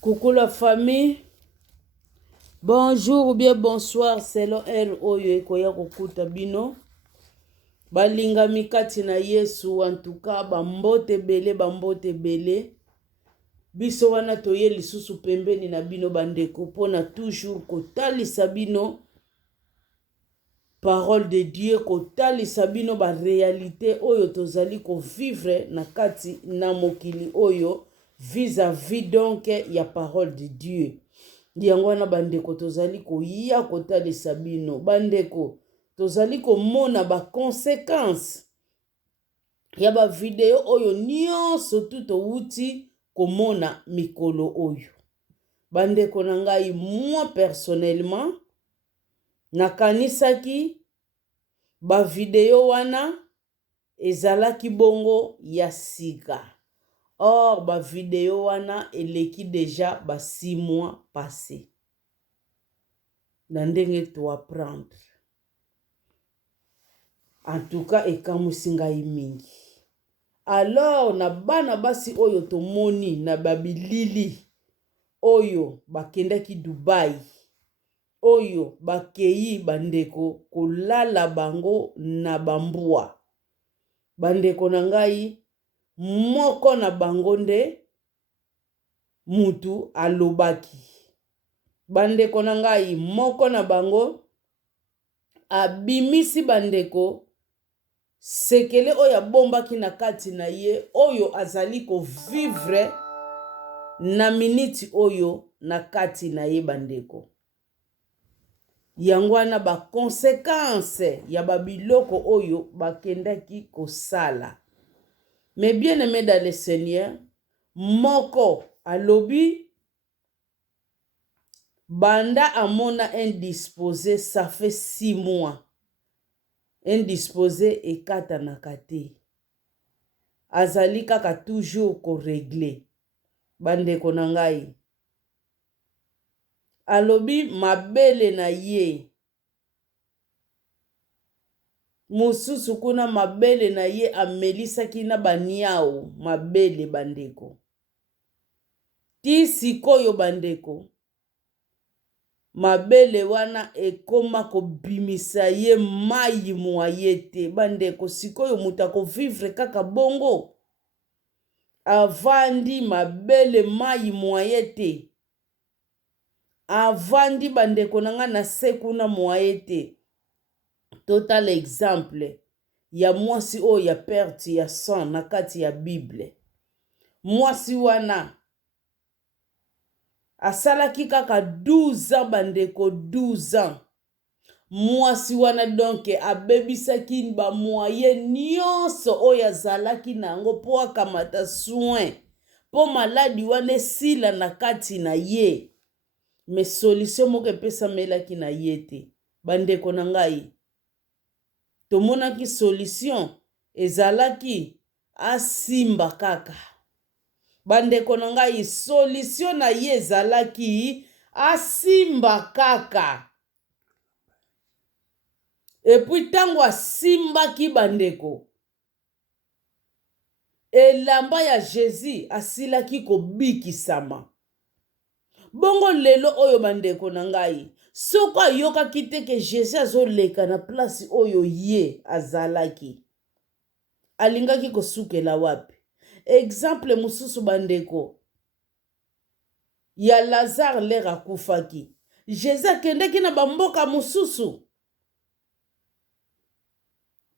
Coucou la famille. Bonjour ou bien bonsoir selon elle oyo ekoya kokuta bino. Balinga mikati na Yesu en tout cas bambote bele. Biso wana toye lisusu pembeni na bino bandeko pona toujours kotalisa bino parole de Dieu, kotalisa bino ba réalité oyo tozali ko vivre na kati na mokili oyo vis-à-vis donc ya parole de Dieu. Yango wana bandeko tozali koya kotalisa bino bandeko tozali komona ba conséquences ya ba video oyo nyonso tuto wuti komona mikolo oyo. Bandeko na ngai moi personnellement nakanisaki ba video wana ezalaki bongo ya sika. Or ba video wana eleki déjà ba 6 mois passés. Na ndenge to apprendre. En tout cas ekamusi ngai mingi. Alors na bana basi oyo tomoni na babilili oyo bakendaki Dubai. Oyo bakei bandeko kolala bango na bambua. Bandeko na ngai moko na bango nde mutu alobaki. Bandeko na ngai moko na bango abimisi bandeko sekele oyo bombaki na kati na ye oyo azali ko vivre na miniti oyo na kati na ye bandeko. Yango wana ba conséquences ya babiloko oyo bakendaki kosala. Mais bien aimé dans le Seigneur, moko alobi banda amona indisposé, ça fait 6 mois. Indisposé et kata nakate. Azali kaka toujours ko régler. Bande konangai. Alobi mabele na ye. Mususu kuna mabele na ye amelisa kina baniao mabele bandeko. Ti sikoyo bandeko. Mabele wana ekoma ko bimisa ye mayi moyete bandeko sikoyo mutako vivre kaka bongo. Avandi mabele mayi moyete. Avandi bandeko nanga na sekuna moyete. Total exemple ya mwasi o ya perte ya sang na kati ya Bible. Mwasi wana asalaki kaka 12 ans bandeko 12 ans. Mwasi wana donc abebisaki ba moyen nyonso oyo azalaki nango po akamata soin po maladi wana sila na kati na ye. Mais solution moko epesamelaki na ye te. Bandeko na ngai tomonaki solution ezalaki asimba kaka. Bandeko na ngai solution na ye ezalaki asimba kaka. Et puis tango asimbaki bandeko elamba ya Jésus asilaki kobikisama. Bongo lelo oyo bandeko na ngai soko ayokaki te ke Jésus azoleka na place oyo ye azalaki. Alingaki kosukela wapi? Exemple mususu bandeko ya Lazare lera kufaki. Jésus akendeki na bamboka mususu.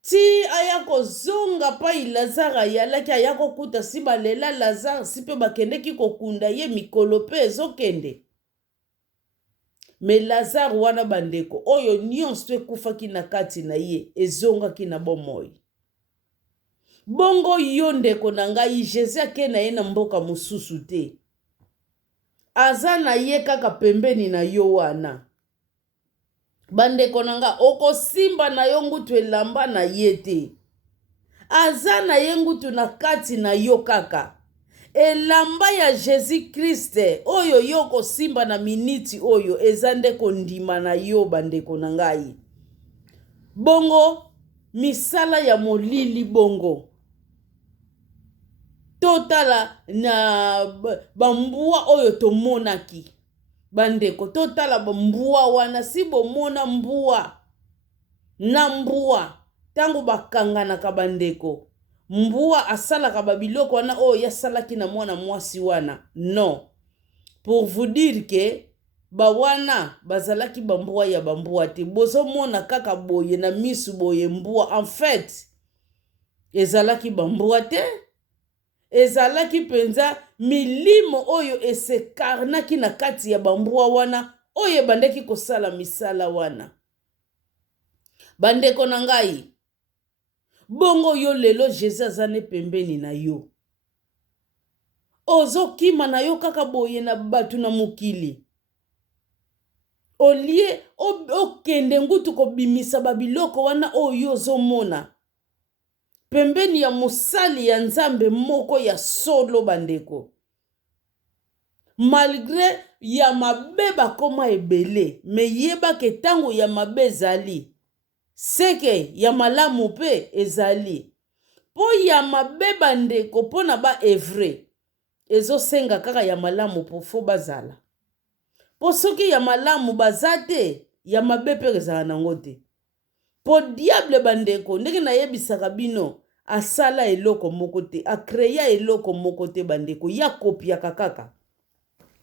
Ti ayako zonga pa Lazare ayalaki ayako kuta si balela Lazare si pe bakendeki kokunda ye mikolo pe ezokende. Me Lazare wana bandeko oyo nyonso ekufaki na kati na ye ezongaki na bomoi. Bongo yo ndeko na ngai Jésus akena ye na mboka mususu te. Aza na ye kaka pembeni na yo wana. Bandeko na nga okosimba na yo ngutu elamba na ye te. Aza na ye ngutu na kati na yo kaka. Elamba ya Jésus Christ oyo yo kosimba na miniti oyo ezande kondima na yo bandeko na ngai. Bongo misala ya molili bongo. totala na bambua oyo tomonaki bandeko, totala bambua wana, si bomona mbua na mbua tango bakanganaka bandeko, mbua asalaka babiloko wana oyo yasalaki na mwana mwasi wana. Non, pour vous dire que bawana bazalaki bambua ya bambua te, bozomona kaka boye na misu boye mbua. En fait ezalaki bambua te, ezalaki penza milimo oyo esekarnaki na kati ya bambua wana oyo bandeki kosala misala wana. Bandeko na ngai, bongo yo lelo Jesus azane pembeni na yo, ozokima na yo kaka boye na batu na mukili, olie okende ngutu kobimisa babiloko wana oyo ozomona pembeni ya musali ya Nzambe moko ya solo bandeko. Malgré ya mabe bakoma ebele, me yeba ke tango ya mabe ezali, seke ya malamu pe ezali. Po ya mabe bandeko pona ba evre, ezo senga kaka ya malamu po fo bazala. Po soki ya malamu bazate, ya mabe pe ezala nango te. Po diable bandeko, ndenge na yebisaka bino, asala eloko moko te, akreya eloko moko te bandeko, ya kopia kakaka.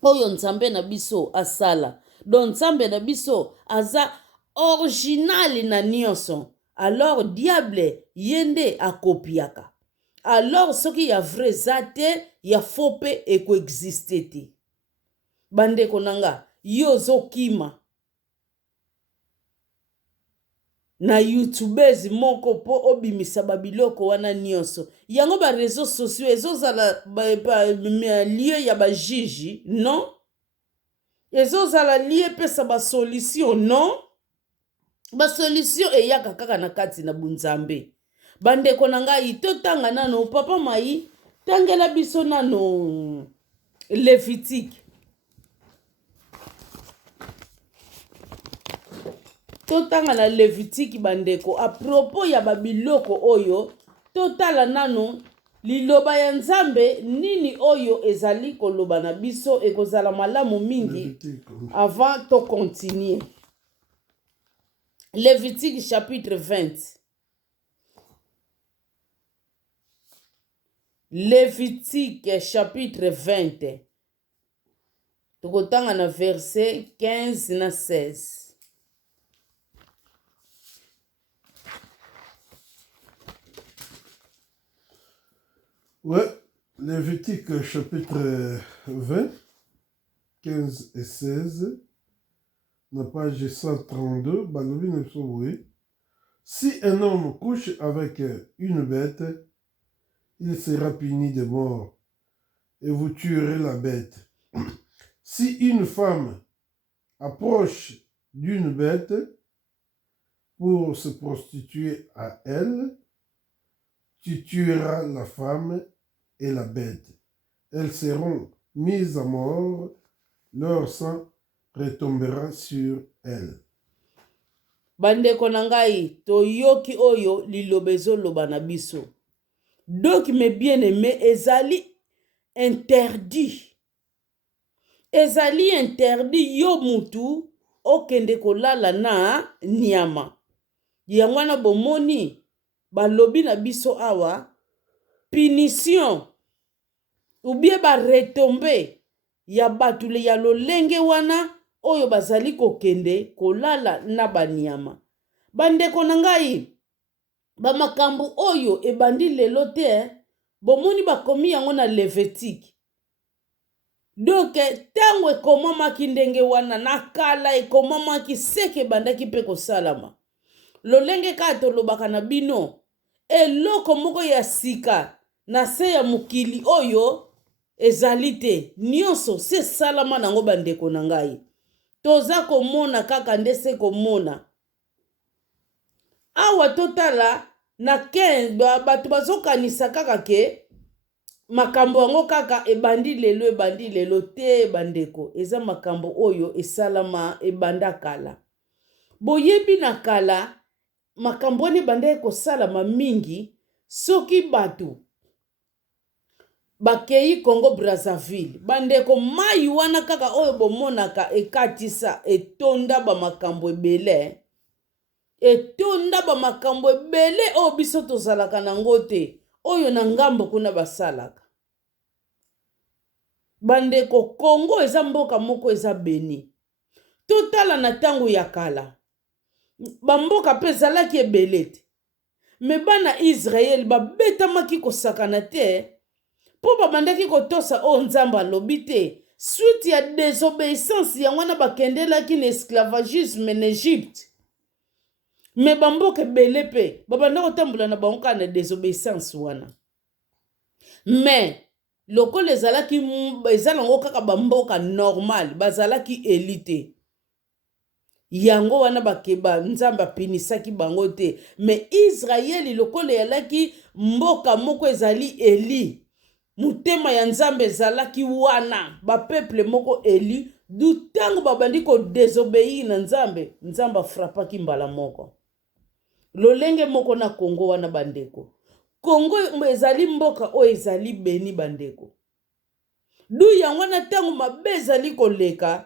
Oyo Nzambe na biso asala. Don Nzambe na biso aza original na nyonso. Alors diable yende akopiaka. Alors soki ya vrai zate, ya faux pe eko existe te. Bandeko nanga, yozo kima na youtubers moko po obimisa babiloko wana nyonso. Yango ba réseaux sociaux ezozala lieu ya ba jiji, non? Ezozala lieu pesa ba solution, non? Ba solution eyaka kaka na kati na bunzambe. Bandeko na ngai, totanga nano papa mai tangela biso nano Lévitique. Totanga na Lévitique bandeko, a propos ya babiloko oyo, totala nano liloba ya Nzambe nini oyo ezali koloba na biso ekozala malamu mingi avant to continuer. Lévitique chapitre 20. Lévitique chapitre 20. Tokotanga na verset 15 na 16. Ouais, Lévitique chapitre 20, 15 et 16, la page 132, balobi ne sauvé. Si un homme couche avec une bête, il sera puni de mort, et vous tuerez la bête. Si une femme approche d'une bête pour se prostituer à elle, tu tueras la femme et la bête. Elles seront mises à mort, leur sang retombera sur elles. Bandeko na ngai, toyoki oyo lilobezo loba na biso. Donc mes bien-aimés, ezali interdit. Ezali interdit yo mutu okende kolala na nyama. Yangwana bomoni balobi na biso awa punition ou bien ba retombe ya batule ya lolenge wana oyo bazali kokende kolala na banyama. Bandeko na ngai, ba makambo oyo ebandi lelo te, bomoni bakomi yango na Lévitique. Donc tango ekomamaki ndenge wana na kala ekomamaki seke bandaki pe kosalama. Lolenge kaka tolobaka na bino eloko moko ya sika na se ya mukili oyo ezali te, nyonso se salama nango bandeko na ngai. Toza komona kaka ndese komona awa totala na 15 batu bazokanisa kaka ke makambo yango kaka ebandi lelo te bandeko. Eza makambo oyo esalama ebanda kala. Boyebi na kala makambo ni bande kosalama mingi soki batu bakei Congo Brazzaville bandeko mai wana kaka oyo bomonaka ekatisa etonda bamakambo ebele etonda bamakambo ebele oyo biso tozalaka nango te oyo na ngambo kuna basalaka bandeko Congo eza mboka moko eza beni totala na tango ya kala bamboka pe ezalaki ebele te me bana Israel babetamaki kosakana te po babandaki kotosa o nzambe alobi te suite ya désobéissance yango wana bakendelaki na esclavagisme na Egypte me bamboka ebele pe babanda kotambola na bango kaka na désobéissance wana me lokola ezalaki eza nango kaka bamboka normal bazalaki elite yango wana bakeba nzambe apinisaki bango te me Israeli lokola yalaki mboka moko ezali eli mutema ya nzambe ezalaki wana bapeuple moko eli du tango babandi kodesobéir na nzambe nzambe afrapaki mbala moko lolenge moko na Congo wana bandeko Congo ezali mboka oyo ezali beni bandeko du yango na tango mabe ezali koleka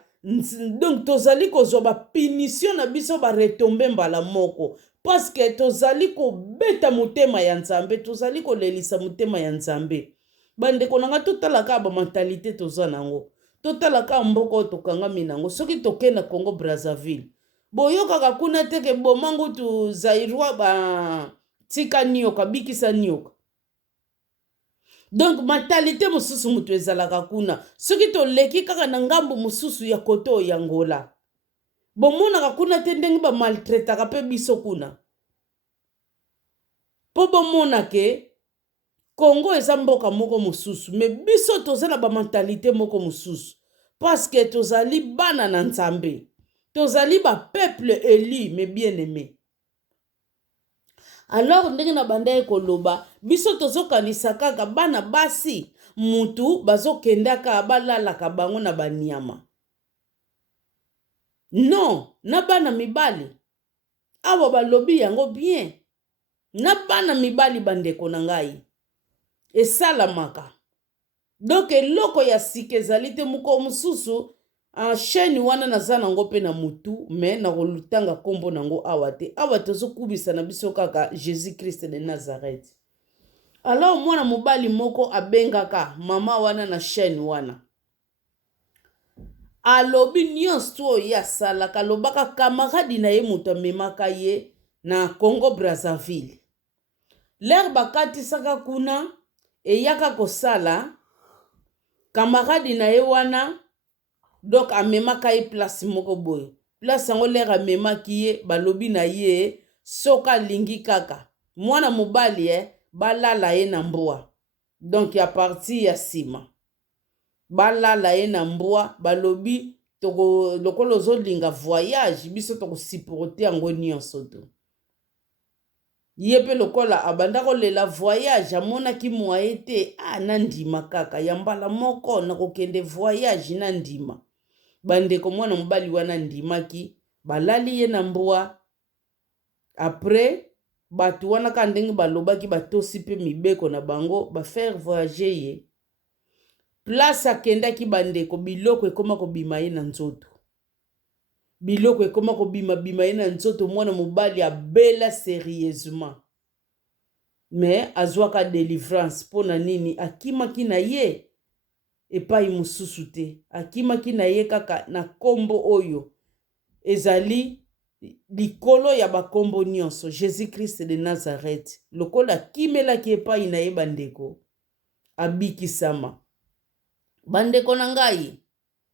donc tozali kozwa bapunition na biso baretombe mbala moko parce que tozali kobeta mutema ya nzambe tozali kolelisa mutema ya nzambe bandeko nanga totalaka bamentalité toza nango totalaka mboka oyo tokangami nango soki tokende na Congo Brazzaville boyokaka kuna teke bomangu tu zairwa batika nioka bikisa nioka donc mentalité mosusu mutu ezalaka kuna soki toleki kaka na ngambu mosusu ya koto ya Angola bomonaka kuna te ndenge bamaltraitaka pe biso kuna po bomona ke Congo eza mboka moko mosusu me biso toza na bamentalité moko mosusu parce que tozali bana na nzambe tozali bapeuple élu me bien aimé alors ndenge na banda ekoloba biso tozokanisa kaka bana basi mutu bazokendaka balalaka bango na banyama non na bana mibali awa balobi yango bien na bana mibali bandeko na ngai esalamaka donc eloko ya sika ezali te moko mosusu chaîne wana naza nango pe na mutu me na kolutanga kombo nango awa te awa tozokubisa na biso kaka Jésus Christ de Nazareth alors mwana mobali moko abengaka mama wana na chaîne wana alobi nyonso oyo ye asalaka alobaka kamaradi na ye moto amemaka ye na Congo Brazzaville lere bakatisaka kuna eyaka kosala kamaradi na ye wana donc amemaka ye place moko boye place yango lere amemaki ye balobi na ye soka alingi kaka mwana mobali balala ye na mbwa donc ya parti ya sima balala ye na mbwa balobi lokolo ozolinga voyage biso tokosiporte yango nyonso to ye pe lokola abanda kolela voyage amonaki mwaye te na ndima kaka ya mbala moko na kokende voyage na ndima bandeko mwana mobali wana ndimaki balali ye na mbwa après batu wana ka ndenge balobaki batosi pe mibeko na bango bafaire voyager ye place akendaki bandeko biloko ekoma kobima ye na nzoto biloko ekoma kobima ye na nzoto mwana mobali abela sérieusement mais azwaka délivrance pona nini akimaki na ye epai mosusu te akimaki na ye kaka na kombo oyo ezali likolo ya bakombo nyonso Jésus Christ de Nazareth lokola akimelaki epai na ye bandeko abikisama bandeko na ngai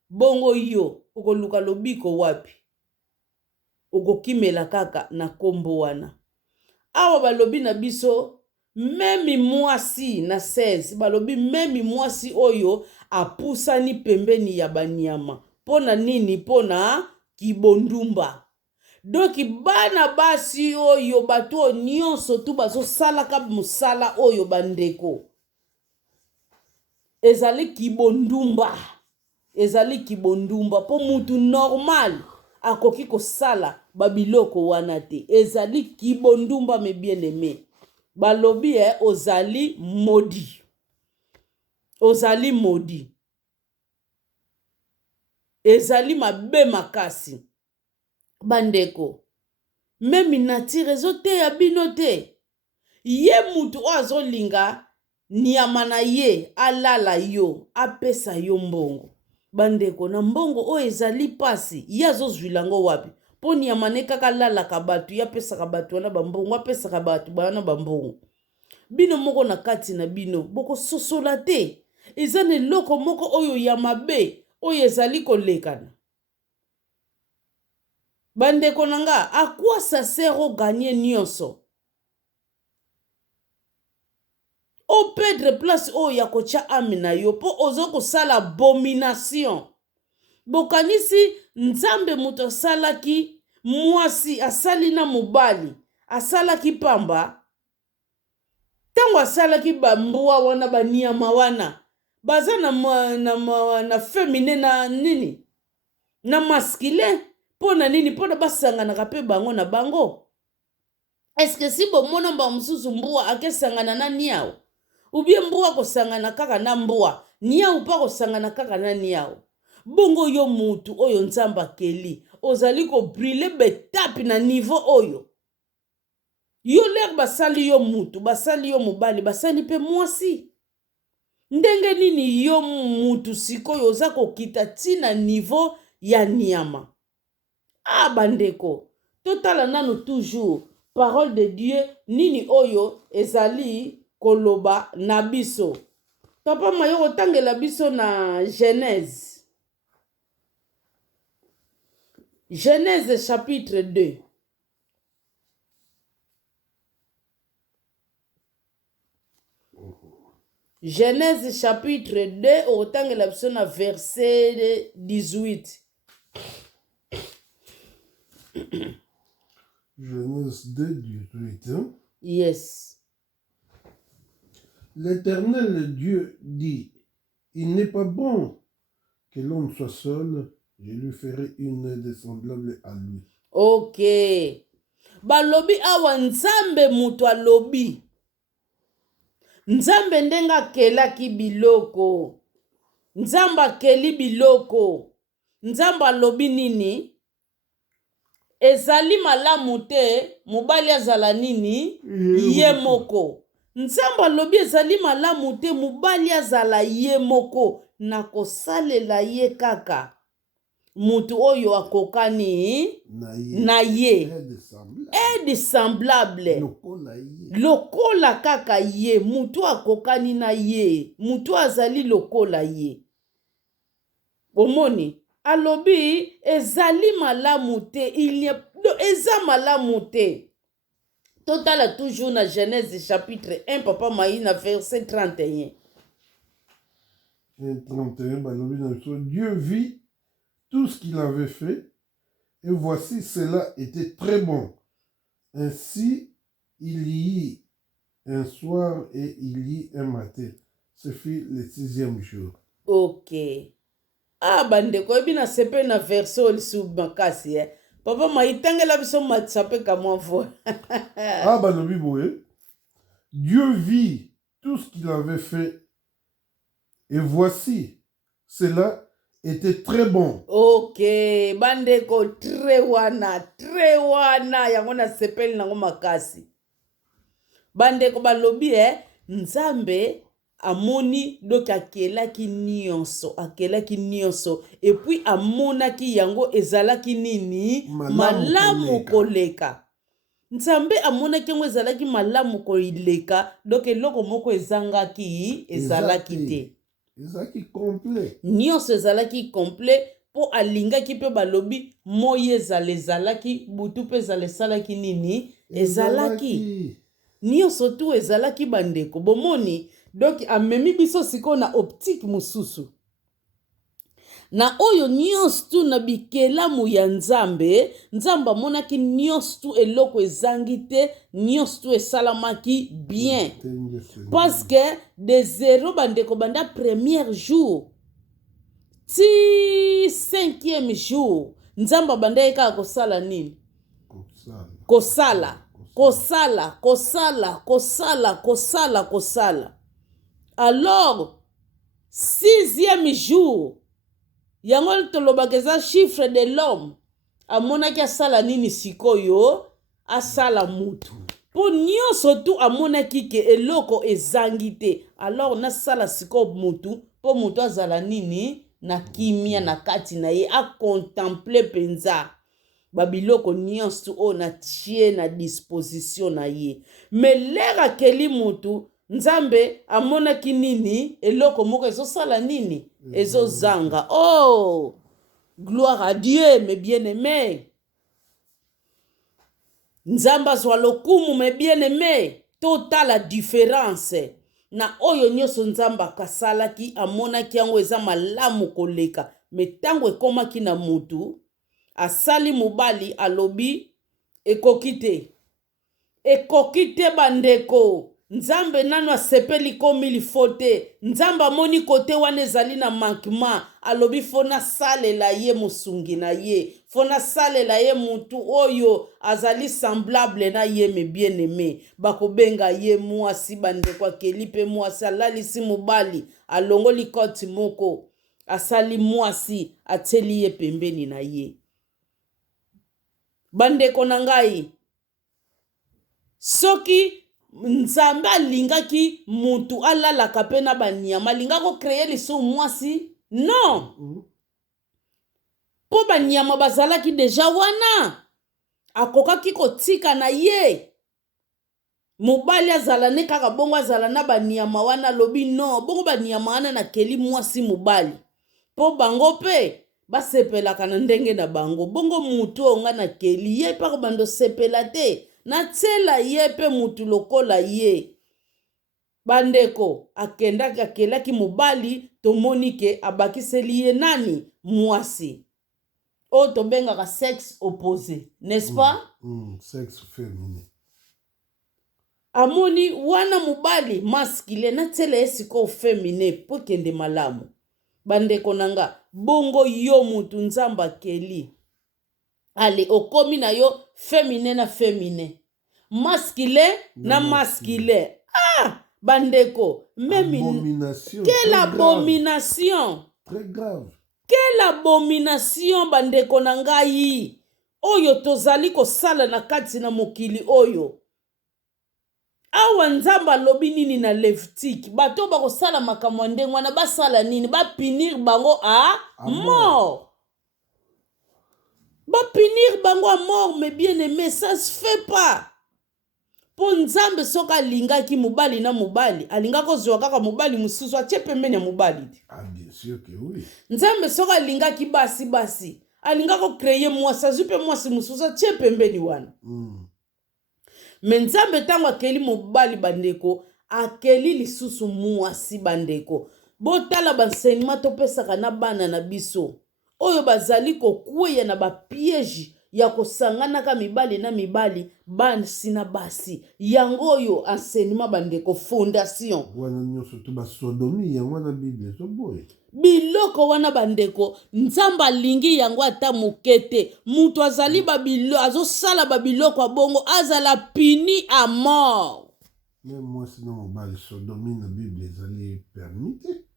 bongo yo okoluka lobiko wapi okokimela kaka na kombo wana awa balobi na biso memi mwasi na 16 balobi memi mwasi oyo apusani pembeni ya banyama pona nini pona kibondumba donc bana basi oyo bato nyonso tu bazosalaka mosala oyo bandeko ezali kibondumba po mutu normal akoki kosala babiloko wana te ezali kibondumba me bien aimé balobi ozali modi ozali modi. Ezali mabe makasi. Bandeko, memi natire ezote ya bino te. Ye mutu oazo linga nyama na ye alala yo apesa yo mbongo. Bandeko, na mbongo o ezali pasi ye azozwilango wapi? Po nyama ne kaka lalaka batu ya pesaka batu wana bambongo, apesaka batu bana bambongo. Bino moko na kati na bino boko sosola te. Ezane loko moko oyo ya mabe oyo ezali kolekana. Bandeko nanga, à quoi ça sert au gagner nyonso? O perdre place o ya kocha amina yo po ozo ko sala abomination. Bokanisi nzambe muto salaki mwasi asali na mubali asalaki pamba. Tango asalaki bambua wana baniama wana baza na féminin na nini na masculin. Pona nini pona basangana kape bango na bango? Est-ce que si bomona mba mususu mbua akesangana na niao? Ubie mbua kosangana kaka na mbua, niao pa kosangana kaka na niao. Bongo yo mutu oyo nzamba keli ozali ko briller betapi na niveau oyo. Yo ler basali yo mutu, basali yo mubali, basali pe mwasi. Ndenge nini yo mutu sikoyo oza kokita tina niveau ya niama? Ah bandeko, totala nano toujours parole de Dieu nini oyo ezali koloba na biso. Papa mayoko tangela biso na Genèse. Genèse chapitre 2. Genèse chapitre 2 otangela biso na verset 18. Genèse 2, 18. Yes. L'Éternel Dieu dit, il n'est pas bon que l'homme soit seul, je lui ferai une aide semblable à lui. Ok. Balobi awa nzambe mutu alobi. Nzambe ndenga kelaki biloko. Nzamba keli biloko. Nzamba alobi nini? Ezali malamu te mubali azala nini? Ye moko. Nzamba lobi ezali malamu te mubali azala ye moko. Na kosalela ye kaka. Mutu oyo akokani na ye. Aide semblable. Lokola kaka ye. Mutu akokani na ye. Mutu azali lokola ye. Omoni? Alobi ezali malamu te, il n'y a eza malamu te. Total toujours na Genèse chapitre 1 papa maïna verset 31. 31 balobi Dieu vit tout ce qu'il avait fait et voici cela était très bon. Ainsi il y eut un soir et il y eut un matin. Ce fut le 6e jour. Ok. Ah bandeko ebi na sepe na verso lisu makasi papa maitangela biso matsape kamwa vo. Ah balobi boye. Dieu vit tout ce qu'il avait fait et voici cela était très bon. Ok bandeko très wana yango na sepeli nango makasi. Bandeko balobi nzambe amoni donc akelaki nyonso et puis amonaki yango ezalaki nini malamu koleka. Nzambe amonaki yango ezalaki malamu koleka donc eloko moko ezangaki ezalaki te. Ezalaki complet. Nyonso ezalaki complet po alingaki pe balobi moye ezalaki butu pe esalaki nini ezalaki. Nyonso tu ezalaki bandeko bomoni. Donc amemi biso siko na optique mususu. Na oyo nyonso tu na bikelamu ya nzambe, nzamba monaki nyonso tu eloko ezangi te, nyonso tu esalamaki bien. Parce que de zéro bandeko banda premier jour ti 5e jour, nzamba banda eka kosala nini? Kosala. Alors, 6e jour yango tolobaka eza chiffre de l'homme amonaki asala nini sikoyo asala mutu mpo nyonso tu amonaki ke eloko ezangi te alors nasala sikoyo mutu mpo mutu azala nini na kimia na kati na ye akontemple mpenza babiloko nyonso oyo natie na disposition na ye me lere akeli mutu nzambe amonaki nini eloko moko ezosala nini ezozanga oh gloire à Dieu mes bien-aimés nzambe azwa lokumu mes bien-aimés totala différence na oyo nyonso nzambe akasalaki amonaki yango eza malamu koleka me ntango ekomaki na mutu asali mobali alobi ekoki te bandeko nzambe nano asepeli komi lifo te nzambe amoni kote wana ezali na mankement alobi fo nasalela ye mosungi na ye fo nasalela ye mutu oyo azali semblable na ye me bien-aimé bakobenga ye mwasi bandeko akeli mpe mwasi alalisi mobali alongoli koti moko asali mwasi atieli ye pembeni na ye bandeko na ngai soki nzambe alingaki mutu alalaka mpe na banyama alingaki kokreye lisusu mwasi non mpo banyama bazalaki deja wana akokaki kotika na ye mobali azala ne kaka bongo azala na banyama wana alobi non bongo banyama wana nakeli mwasi mobali mpo bango mpe basepelaka na ndenge na bango bongo mutu oyo nga nakeli ye mpaka bando sepela te natiela ye mpe mutu lokola ye bandeko akendaki akelaki mobali tomoni ke abakiseli ye nani mwasi oyo tobengaka sexe opposé n'est-ce pas sexe féminin amoni wana mobali masculin natiela ye sikoyo féminin mpo kende malamu bandeko nanga bongo yo mutu nzambe akeli ale okomi na yo féminin na féminin masculin na masculin bandeko abomination quelle abomination très grave quelle abomination bandeko na ngai oyo tozali kosala na kati na mokili oyo awa nzambe alobi nini na Lévitique bato bakosala makambo ndenge wana basala nini bapinir bango a mort bapinir bango a mort mes bien-aimés ça se fait pas po nzambe soki alingaki mobali na mobali alingaki kozwa kaka mobali mosusu atie pembeni ya mobali te bien sûr que oui nzambe soki alingaki basi alingaki kokreye mwasi azwi mpe mwasi mosusu atie pembeni wana me nzambe ntango akeli mobali bandeko akeli lisusu mwasi bandeko botala baenseignement topesaka na bana na biso oyo bazali kokweya na bapiège ya kosanganaka mibali na mibali basi na basi yango oyo enseignement bandeko fondation wana nyonso to basodomi yango wana bible ezoboye biloko wana bandeko nzambe alingi yango ata moke te mutu azali azosala babiloko abongo azala puni a mort me mwasi na mobali sodomi na bible ezali permis te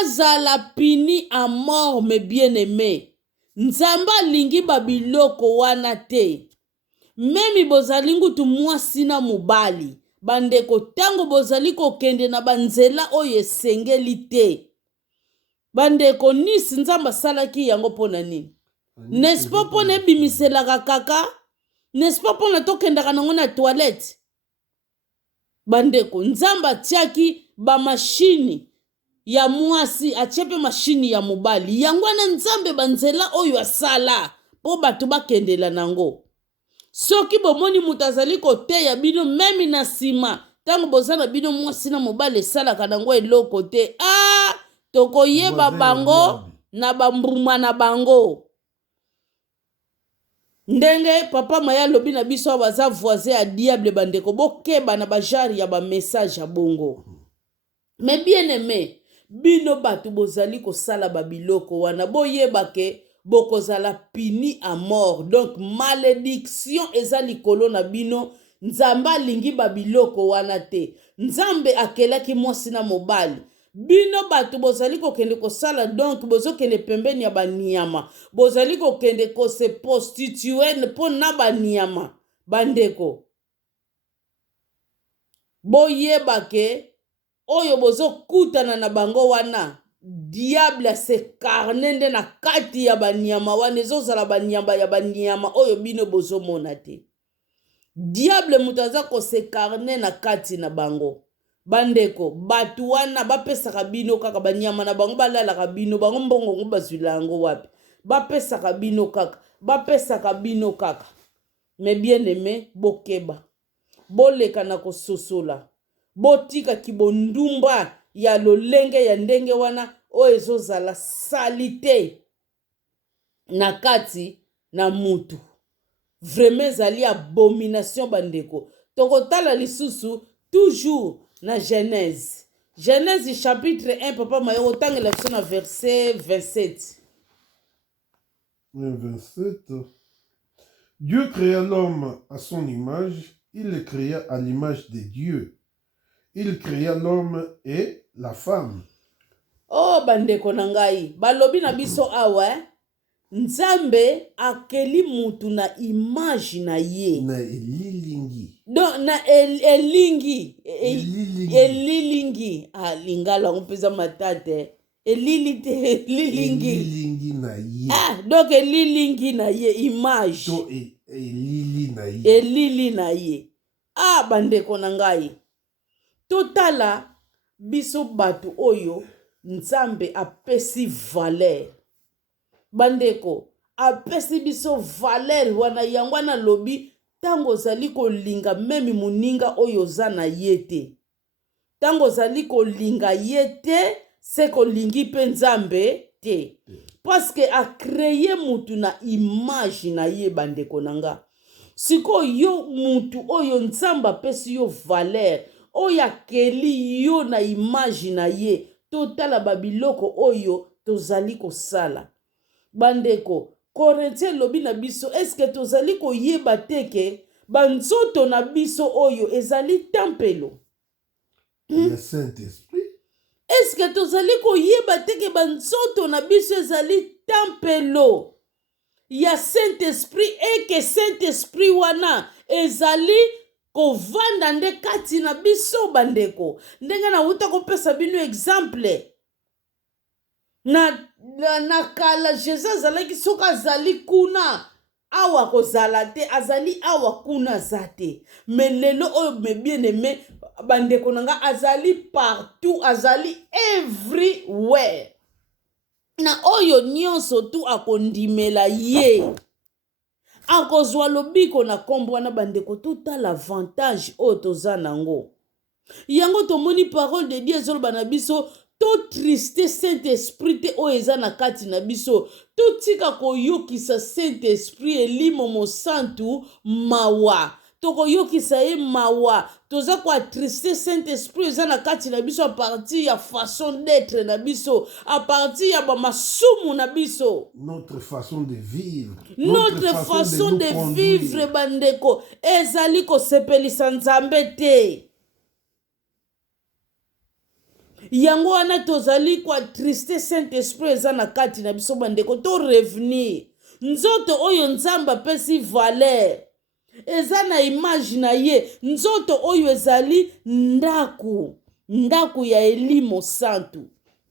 azala puni a mort me bien-aimé nzambe alingi babiloko wana te memi bozali ngutu mwasi na mobali bandeko tango bozali kokende na banzela oyo esengeli te bandeko nisi nzambe asalaki yango mpona nini n'est-ce pas mpona ebimiselaka kaka n'est-ce pas mpona tokendaka nango na toilette bandeko nzambe atiaki bamashini ya mwasi atie mpe mashini ya mobali yango wana nzambe banzela oyo asala mpo bato bakendela nango soki bomoni mutu azali koteya bino memi na nsima ntango boza na bino mwasi na mobali esalaka nango eloko te tokoyeba bango na bambuma na bango ndenge papa maya alobi na biso awa baza voisin ya diable bandeko bokeba na bajari ya bamessage ya bongo me bien aimé bino bato bozali kosala babiloko wana boyeba ke bokozala puni à mort donc malédiction eza likolo na bino nzambe alingi babiloko wana te nzambe akelaki mwasi na mobali bino bato bozali kokende kosala donc bozokende pembeni ya banyama bozali kokende kose prostitue mpo na banyama bandeko boyeba ke oyo bozokutana na bango wana diable asekarne nde na kati ya banyama wana ezozala banyama ya banyama oyo bino bozomona te diable moto aza kosekarne na kati na bango bandeko bato wana bapesaka bino kaka banyama na bango balalaka bino bango mbongo bazwila yango wapi bapesaka bino kaka me bien aimé bokeba boleka na kososola botika kibondumba ya lolenge ya ndenge wana oyo ezozala salite na kati na mutu vraiment ezali abomination bandeko tokotala lisusu toujours na Genèse chapitre 1 papa mayo otangela biso na verset 27 27 Dieu créa l'homme à son image, il le créa à l'image de Dieu. Il créa l'homme et la femme. Oh bandeko na ngai balobi na biso awa Nzambe akeli mutu na image na ye na elilingi donc na elilingi lingala mpeza matate elilingi na ye donc elilingi na ye image to elili na ye bandeko na ngai totala biso bato oyo Nzambe apesi valeur bandeko apesi biso valeur wana yango wana lobi tango ozali kolinga memi moninga oyo oza na ye te tango ozali kolinga ye te se kolingi mpe Nzambe te paske akreye mutu na image na ye bandeko na nga sikoyo yo mutu oyo Nzambe apesi yo valeur oyo akeli yo na image na ye totala babiloko oyo tozali kosala bandeko Korintien lobi na biso eske tozali koyeba teke banzoto na biso oyo ezali tempelo ya Saint-Esprit eske tozali koyeba teke banzoto na biso ezali tempelo ya Saint-Esprit eke Saint-Esprit wana ezali kovanda nde kati na biso bandeko ndenge na uta kopesa bino exemple na kala Jésus azalaki soki azali kuna awa kozala te azali awa kuna za te me lelo oyo me bien aimé bandeko na nga azali partout azali everywhere na oyo nyonso tu akondimela ye akozwa lobiko na kombo wana bandeko totala avantage oyo toza nango yango tomoni parole de Dieu ezoloba na biso to triste Saint-Esprit te oyo eza na kati na biso totika koyokisa Saint-Esprit elimo mosantu mawa tokoyokisa ye mawa toza koatriste Saint-Esprit eza na kati na biso a partir ya façon d'être na biso a partir ya bamasumu na biso notre façon de vivre notre façon de vivre bandeko ezali kosepelisa Nzambe te yango wana tozali koatriste Saint-Esprit eza na kati na biso bandeko to revenir nzoto oyo Nzambe apesi valeur eza na image na ye nzoto oyo ezali ndaku ya elimo santu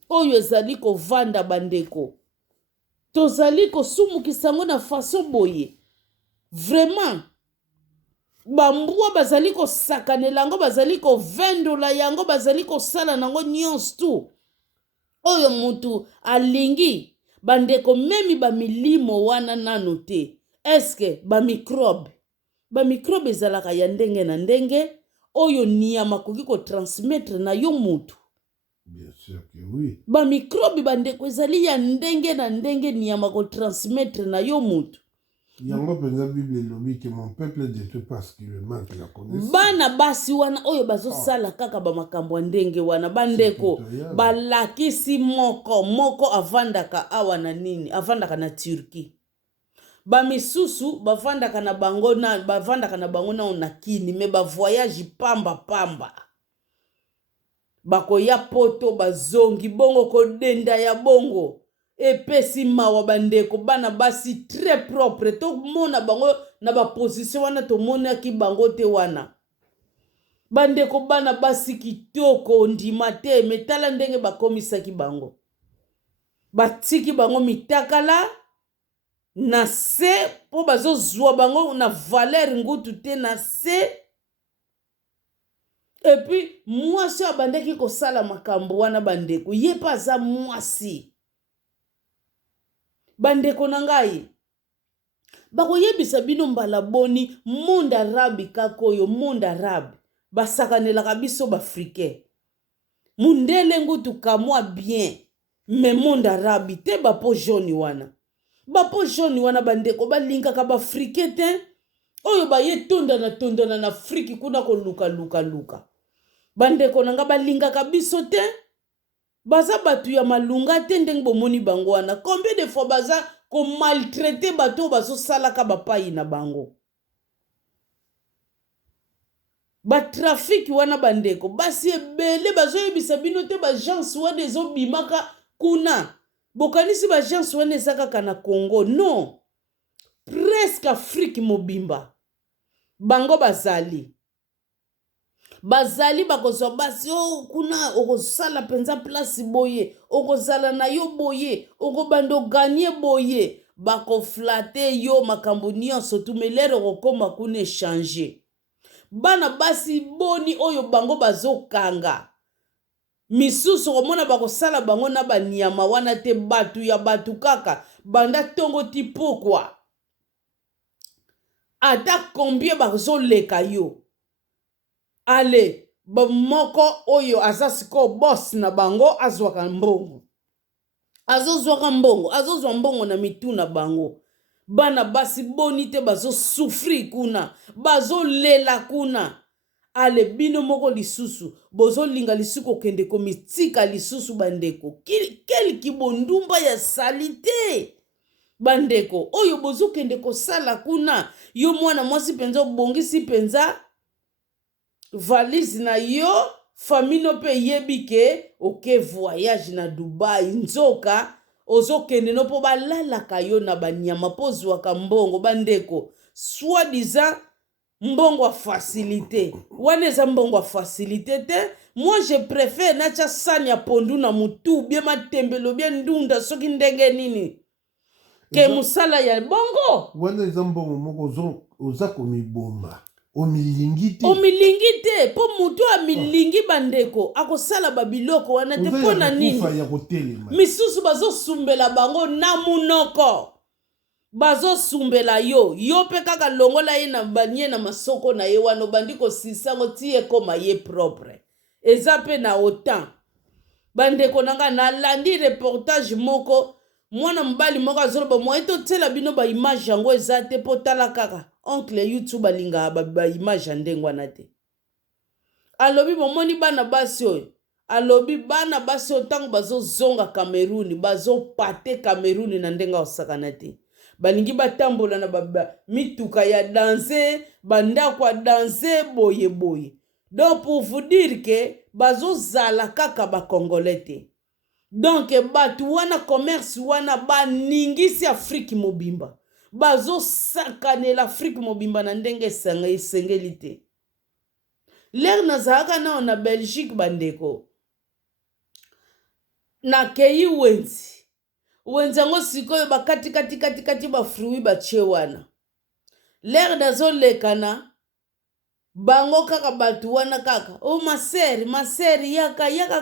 oyo ezali kovanda bandeko tozali kosumukisa yango na façon boye vraiment bambwa bazali kosakanela yango bazali kovendola yango bazali kosala nango nyonso tu oyo mutu alingi bandeko memi bamilimo wana nano te eske bamikrobe ezalaka ya ndenge na ndenge oyo niyama koki kotransmettre na yo mutu bien sûr que oui bamikrobe bandeko ezali ya ndenge na ndenge niyama kotransmettre na yo mutu yango penza Bible elobi ke mon peuple détruit parce qu'il manque la connaissance bana basi wana oyo bazosala kaka bamakambo ya ndenge wana bandeko balakisi moko avandaka awa na nini avandaka na Turquie bamisusu bavandaka na bango na kini me bavoyage pamba bakoya poto bazongi bongo kodenda ya bongo epesi mawa bandeko bana basi très propre to mona bango na ba position wana to mona ki bango te wana bandeko bana basi kitoko ndima te metala ndenge bakomisaki bango batiki bango mitakala na se po bazozwa bango na valeur ngutu te na se. Et puis mwasi abandeki kosala makambo wana bandeko ye pa aza mwasi bandeko na ngai bakoyebisa bino mbala boni monde arabe kaka oyo monde arabe basakanelaka biso baafricain mundele ngutu kamwa bien me monde arabe te bapo jaune wana bandeko balingaka baafricain te oyo baye tondana na afriki kuna koluka bandeko nanga balingaka biso te baza batu ya malunga te ndenge bomoni bango wana combien de fois baza ko maltraiter bato bazosalaka bapai na bango batrafiki wana bandeko basi ebele bazoyebisa bino te bagence wana ezobimaka kuna bokanisi bagence wana eza kaka na Congo non presque Afrique mobimba bango bazali bakozwa basi kuna okosala penza place boye okozala na yo boye okobanda oganye boye bakoflate yo makambo nyonso tumelere okokoma kuna échanger bana basi boni oyo bango bazokanga misusu komona bakosala bango na banyama wana te batu ya batu kaka banda tongo ti pokwa ata combien bazoleka yo ale moko oyo aza siko boss na bango azwaka mbongo azozwa mbongo na mitu na bango bana basi boni te bazosufri kuna bazolela kuna ale bino moko lisusu bozolinga lisusu kokende komitika lisusu bandeko keli kibondumba ya salite bandeko oyo bozokende kosala kuna yo mwana mwasi penza obongisi penza valise na yo famino pe yebike oke voyage na Dubai nzoka ozokende no po balalaka yo na banyama pozwaka mbongo bandeko soi-disant mbongo a facilité wana eza mbongo a facilité te. Moi je préfère nacha sani ya pondu na mutu bien matembelo bien ndunda soki ndenge nini ke musala ya bongo wana eza mbongo moko oza komiboma omilingi te po mutu amilingi bandeko akosala babiloko wana te pona nini misusu bazosumbela bango na munoko bazosumbela yo pe kaka longola ye na banye na masoko na ye wana obandi kosisango ti ekoma ye propre eza pe na autant bandeko nanga nalandi reportage moko mwana mobali moko azoloba moye totela bino baimage yango eza te po tala kaka oncle YouTube alingaka baimage ya ndenge wana te alobi bomoni bana basi oyo alobi bana basi oyo ntango bazozonga Cameroun bazopate Cameroun na ndenge osakana te balingi batambola na mituka ya danse bandako ya danse boye donc pour vous dire que bazozala kaka bakongolais te donc batu wana commerce wana baningisi Afrique mobimba bazosakanela Afrique mobimba na ndenge esengeli te lere nazalaka nao na Belgique bandeko nakei wenzi yango sikoyo bakati bafruit batie wana lere nazolekana bango kaka batu wana kaka maseri yaka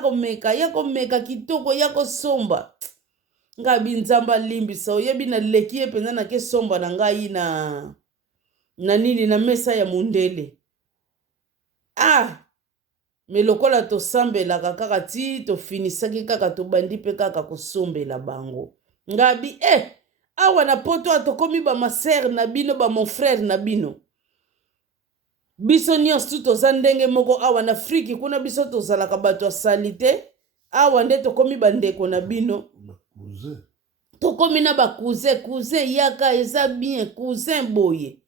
komeka kitoko yako somba ngabi nzamba limbisa oyebi na leki ye penza na ke somba na ngai na nini na mesa ya mundele me lokola tosambelaka kaka ti tofinisaki kaka tobandi pe kaka kosombela bango ngabi awa na poto atokomi bamasere na bino mon frère na bino biso nyonso toza ndenge moko awa na Afrique kuna biso tozalaka bato ya salite awa nde tokomi bandeko na bino tokomi na cousin yaka eza bien cousin boye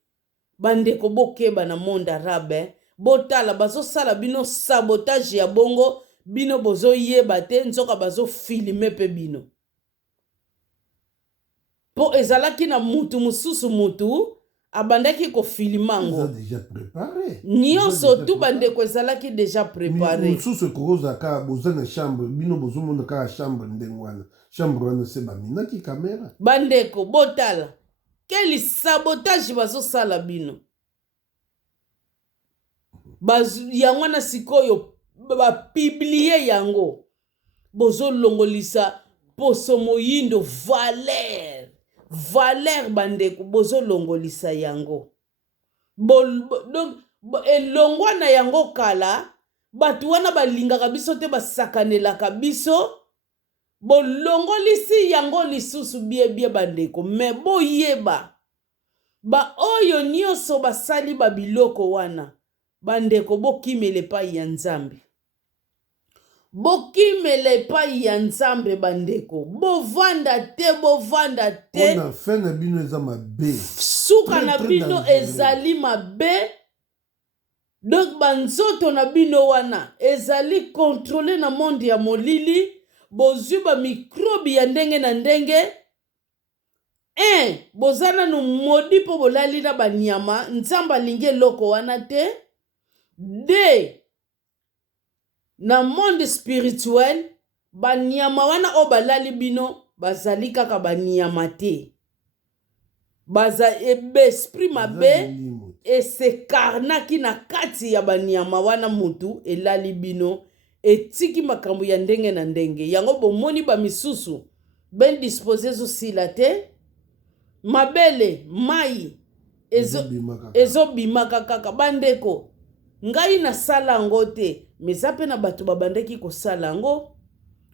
bandeko bokeba na monde arabe botala bazosala bino sabotage ya bongo bino bozo yeba te nzoka bazo filme pe bino po ezalaki na mutu mususu mutu abandaki ko filmango déjà préparé nyonso tu bandeko ezalaki déjà préparé mususu koza ka boza na chambre bino bozo mona ka chambre ndengwana chambre wana se baminaki caméra bandeko botala quel sabotage bazo sala bino yango na sikoyo bapiblie yango bozolongolisa poso moyindo Valère bandeko bozolongolisa yango elongwa na yango kala batu wana balingaka biso te basakanelaka biso bolongolisi yango lisusu biebie bandeko me boyeba oyo nyonso basali babiloko wana bandeko bokimela epai ya Nzambe bokimela epai ya Nzambe bandeko bovanda te ona fe na bino eza mabe suka na bino ezali mabe donc banzoto na bino wana ezali kontrole na monde ya molili bozwi bamikrobi ya ndenge na ndenge boza nanu modi mpo bolali na banyama Nzambe alingi eloko wana te de na monde spirituel banyama wana o balali bino bazali kaka banyama te baza esprit mabe esekarnaki na kati ya banyama wana mutu elali bino etiki makambo ya ndenge na ndenge yango bomoni bamisusu ben dispose ezosila te mabele mai ezobimaka kaka bandeko ngai nasala yango te meza pe na bato babandaki kosala yango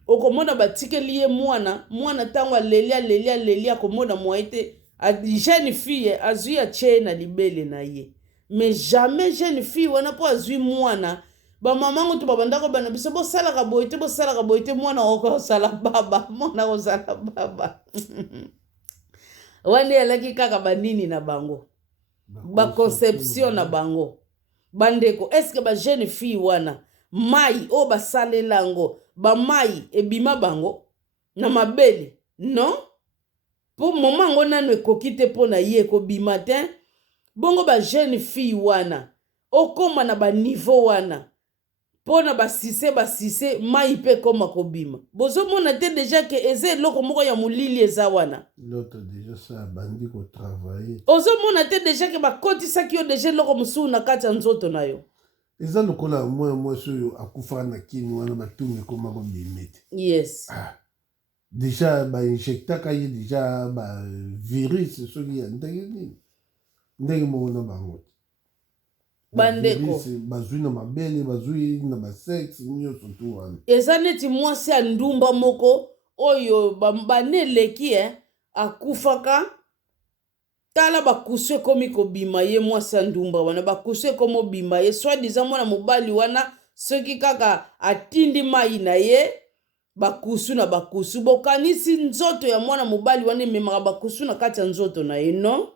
okomona batikeli ye mwana ntango alelia komona mwa ete jeune fille azwi atie na libele na ye mais jamais jeune fille wana po azwi mwana bamamango to babandako bana biso bosalaka boye te mwana okosala baba wana elaki kaka banini na bango baconception na bango bandeko eske ba jeune fille wana mai o basalela yango bamai ebima bango na mabele non po moma ngo nano ekoki te mpo na ye ekobima te bongo ba jeune fille wana okoma na baniveau wana mpo na basise mai mpe koma kobima bozomona te deja ke eza eloko moko ya molili eza wana ozomona te deja ke bakotisaki yo deja eloko mosusu na kati ya nzoto na yo eza lokola mwasi oyo akufaka na kini wana batunga ekoma kobima te yes deja bainjectaka ye deja bavirus soki ya ndenge nini ndenge moko na bango bandeko bazwi na mabele bazwi na basexe nyonso tu wana eza neti mwasi ya ndumba moko oyo baneleki akufaka tala bakusu ekomi kobima ye mwasi ya ndumba wana bakusu ekomi obima ye swadiza mwana mobali wana soki kaka atindi mai na ye bakusu na bakusu bokanisi nzoto ya mwana mobali wana ememaka bakusu na kati ya nzoto na ye no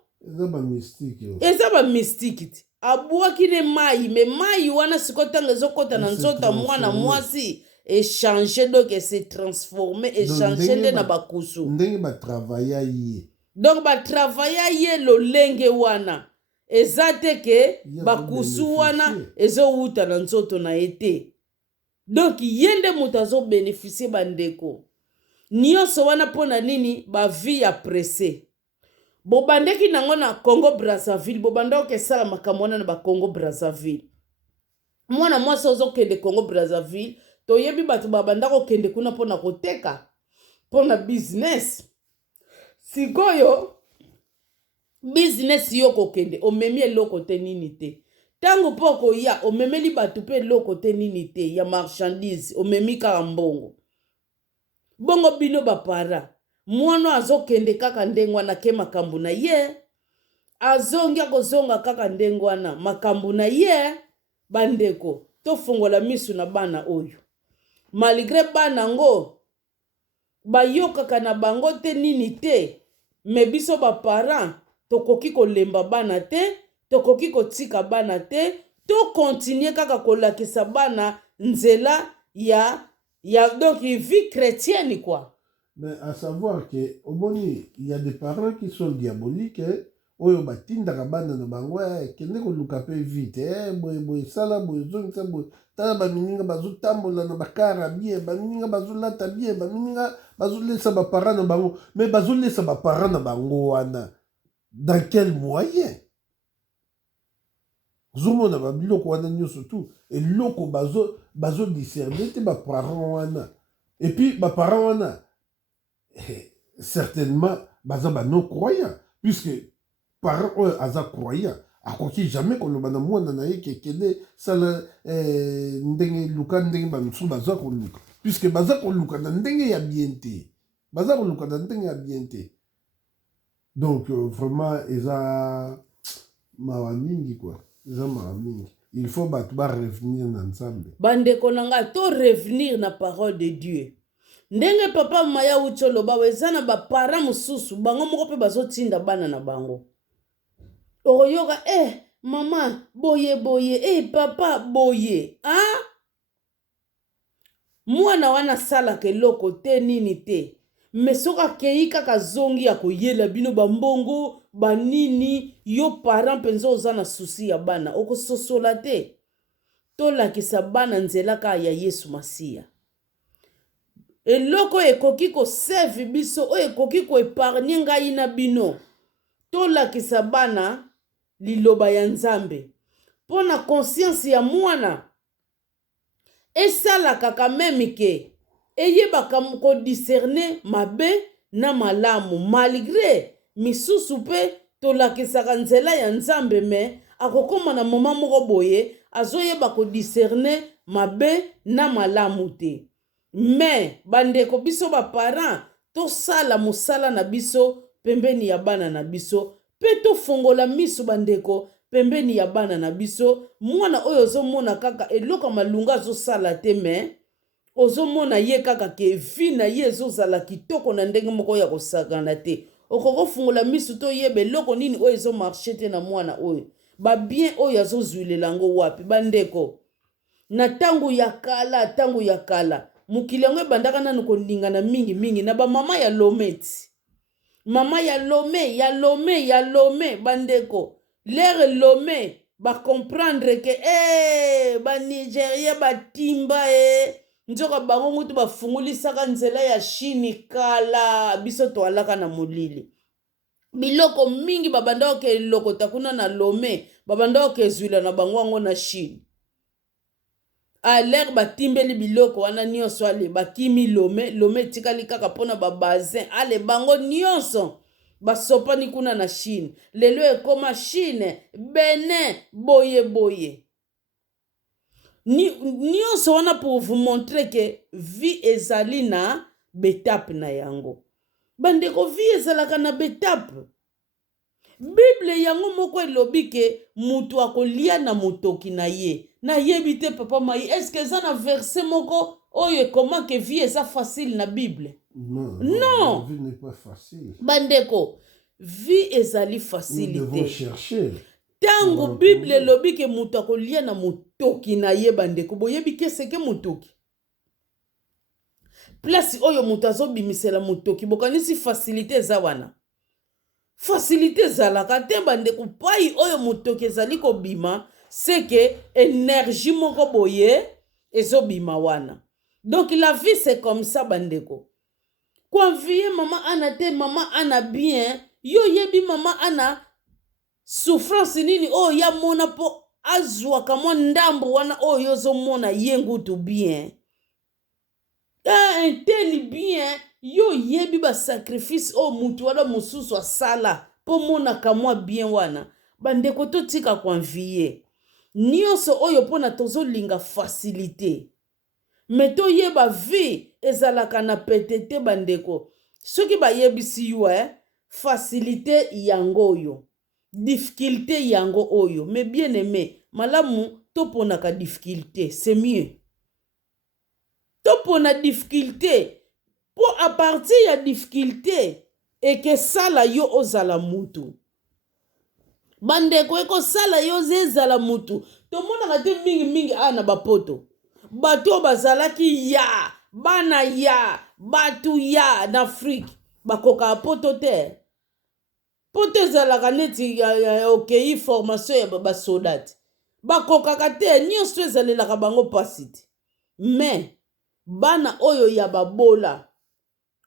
eza bamystike te abwaki ne mai me mai wana siko ntango ezokɔta na nzoto ya mwana mwasi echange donc ese transforme echange nde na bakusu ndenge batravailla ye donc batravailla ye lolenge wana eza te ke bakusu wana ezowuta na nzoto na ye te donc ye nde moto azobeneficie bandeko nyonso wana mpo na nini bavie ya presse bobandeki nango na Congo Brazzaville bobanda okesala makambo wana na bacongo Brazzaville mwana mwasi ozokende Congo Brazzaville toyebi bato babanda kokende kuna mpona koteka mpona business sikoyo business yo kokende omemi eloko te nini te tango mpo koya omemeli bato mpe eloko te nini te ya marchandise omemi kaka mbongo bongo bino bapara mwana azokende kaka ndenge wana ke makambo na ye azongi akozonga kaka ndenge wana makambo na ye bandeko tofongola misu na bana oyo malgré bana ngo bayokaka na bango te nini te me biso baparent tokoki kolemba bana te tokoki kotika bana te to continue kaka kolakisa bana nzela donc vie chrétienne quoi. Mais à savoir que au moni il y a des parents qui sont diaboliques oyo batindaka bana na bango kende koluka mpe vite boye sala boye zongisa boye tala bamininga bazotambola na bakara bien bamininga bazolata bien bamininga bazolesa baparent na bango mais bazolesa baparent na bango wana dans quel moyen ozomona babiloko wana nyonso tu eloko bazodiscerne te baparent wana et puis baparent wana certainement baza bano croyant puisque parent oyo aza croyant akoki jamais koloba na mwana na ye kekende sala ndenge luka ndenge bamisusu baza koluka puisque baza koluka na ndenge ya bien te baza koluka na ndenge ya bien te donc vraiment eza mawa mingi quoi eza mawa mingi il faut bato barevenir na nzambe bandeko na nga to revenir na parole de Dieu ndenge papa maya uti oloba eza na baparent mosusu bango moko mpe bazotinda bana na bango okoyoka mama boye papa boye mwana wana asalaka eloko te nini te me soki akei kaka zongi ya koyela bino bambongo banini yo parent mpenza oza na susi ya bana okososola te tolakisa bana nzela kaka ya Yesu Masiya eloko ekoki koserve biso oyo ekoki koepargne ngai na bino tolakisa bana liloba ya Nzambe mpo na conscience ya mwana esalaka kameme ke eyebaka kodiscerne mabe na malamu malgré misusu mpe tolakisaka nzela ya Nzambe me akokoma na moma moko boye azoyeba kodiscerne mabe na malamu te me bandeko biso baparent tosala mosala na biso pembeni ya bana na biso pe tofongola miso bandeko pembeni ya bana na biso mwana oyo ozomona kaka eloko malunga azosala te me ozomona ye kaka ke vi na ye ezozala kitoko na ndenge moko ya kosakana te okokofungola miso toyeba eloko nini oyo ezomarche te na mwana oyo babien oyo azozwilela yango wapi bandeko na ntango ya kala mokili yango ebandaka nanu kolingana mingi na bamama ya lome ti mama ya lome bandeko lere lome bacomprendre ke banigeria batimba nzoka bango ngutu bafungulisaka nzela ya Chine kala biso toalaka na molili biloko mingi babandaka ke lokota kuna na lome babandaka ke zwila na bango yango na Chine alere batimbeli biloko wana nyonso ale bakimi lome tikali kaka mpona babazin ale bango nyonso basopani kuna na Chine lelo ekoma Chine Benin boye nyonso wana pour vous montrer que vie ezali na betape na yango bandeko vie ezalaka na betape Bible yango moko elobi ke mutu akolia na motoki na ye na yebi te papa mai est-ce que ça na verset moko oyo comment que vie eza facile na Bible non la vie n'est pas facile bandeko vie ezali facilité nous devons chercher tango Bible elobi ke mutu akolia na motoki na ye bandeko boyebi ke seke motoki place oyo mutu azobimisela motoki bokanisi facilité eza wana facilité ezalaka te bandeko pai oyo motoki ezali kobima c'est que énergie moko boye ezobima wana donc la vie c'est comme ça bandeko convier mama ana te mama ana bien yo yebi mama ana souffrance nini oyo ya mona po azwaka mwa ndambo wana oyo yozomona ye ngutu bien inteli bien yo yebi basacrifice oyo mutu wana mosusu asala po monaka mwa bien wana bandeko totika konvie nyonso oyo mpona tozolinga facilité me toyeba vie ezalaka na pete te bandeko soki bayebisi yo facilité yango oyo difficulté yango oyo mais bien aimé malamu toponaka difficulté c'est mieux topona difficulté po à partir ya difficulté ekesala yo ozala mutu bandeko ekosala yo ezala mutu tomonaka te mingi ana bapoto bato bazalaki ya bana ya batu ya na Afrique bakoka poto te poto ezalaka neti okei formation ya basoda bakokaka te nyonso ezalelaka bango pasi te me bana oyo ya babola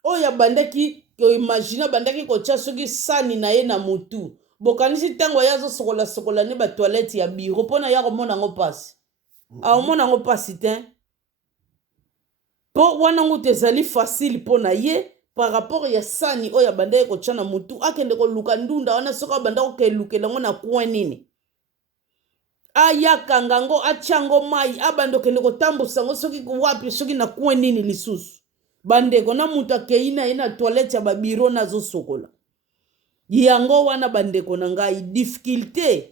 oyo bandaki imagine bandaki kotia soki sani na ye na mutu bokanisi ntango ya azosokola ne batoilette ya biro mpona ya komona yango pasi aomona yango pasi te mpo wana ngo te ezali facile mpona ye par rapport ya sani oyo abandaki kotia na mutu akende koluka ndunda wana soki abanda kokelukela yango na coin nini ayakanga ngo atia ngo mai abanda okende kotambusa ngo soki wapi soki na coin nini lisusu bandeko na mutu akei na ye na toilette ya babiro nazosokola yango wana bandeko na ngai difficulté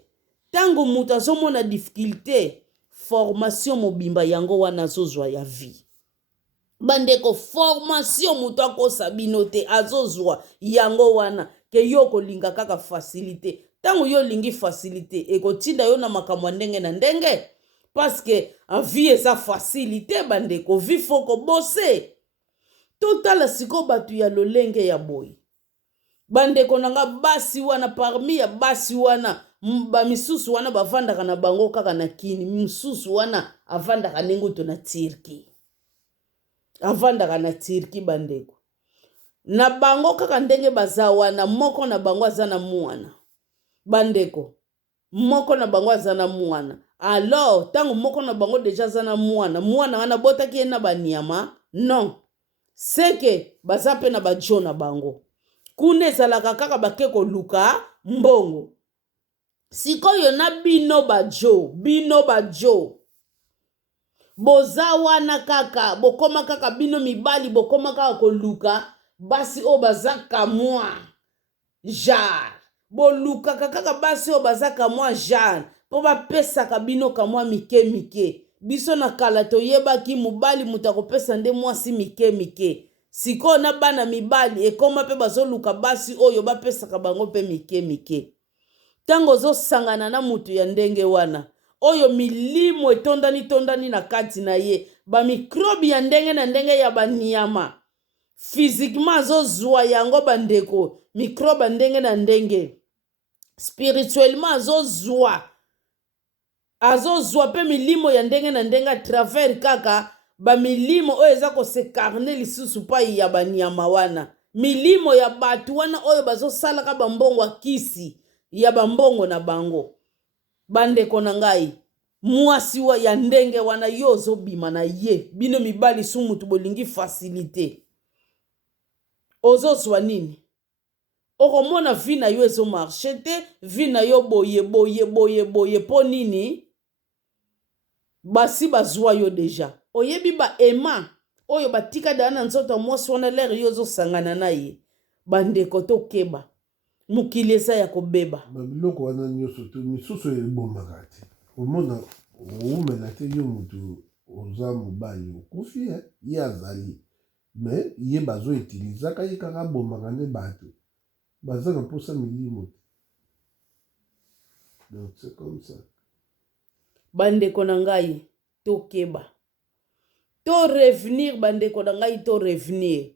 ntango mutu azomona difficulté formation mobimba yango wana azozwa ya vie bandeko formation mutu akosa bino te azozwa yango wana ke yo kolinga kaka facilité ntango yo olingi facilité ekotinda yo na makambo ya ndenge na ndenge paske vie eza facilité bandeko vie fo kobose totala siko bato ya lolenge ya boye bandeko nanga basi wana parmi ya basi wana bamisusu wana bavandaka na bango kaka na kini misusu wana avandaka nenguto na Turki avandaka na Turki bandeko na bango kaka ndenge baza wana moko na bango aza na mwana bandeko moko na bango aza na mwana alors tango moko na bango deja aza na mwana wana botaki ye na banyama non seke baza pe na bajo na bango kuna ezalaka kaka bake koluka mbongo sikoyo na bino bajo boza wana kaka bokoma kaka bino mibali bokoma kaka koluka basi o baza kamwa jar bolukaka kaka basi o baza kamwa jar po bapesaka bino kamwa mike biso na kala toyebaki mobali mutu akopesa nde mwasi mike sikoyo na bana mibali ekoma pe bazoluka basi oyo bapesaka bango pe mike ntango ozosangana na mutu ya ndenge wana oyo milimo etondani na kati na ye bamikrobi ya ndenge na ndenge ya banyama physiquement azozwa yango bandeko mikrobe ndenge na ndenge spirituellement azozwa pe milimo ya ndenge na ndenge a travers kaka bamilimo oyo eza kosekarne lisusu pai ya banyama wana milimo ya batu wana oyo bazosalaka bambongo akisi ya bambongo na bango bandeko na ngai mwasi wa ya ndenge wana yo ozobima na ye bino mibali su mutu bolingi facilité ozozwa nini okomona vi na yo ezomarche te vi na yo boye po nini basi bazwa yo deja oyebi baema oyo batika dala na nzoto mwasi wana lere yo ozosangana na ye bandeko tokeba mokili eza ya kobeba babiloko wana nyonso to misusu ebomaka te omona oumela te yo mutu oza mobali okufi ye azali me ye bazoetilizaka ye kaka bomaka nde bato baza na mposa milimo te donc c'est comme ça bandeko na ngai tokeba to revenir bandeko na ngai to revenir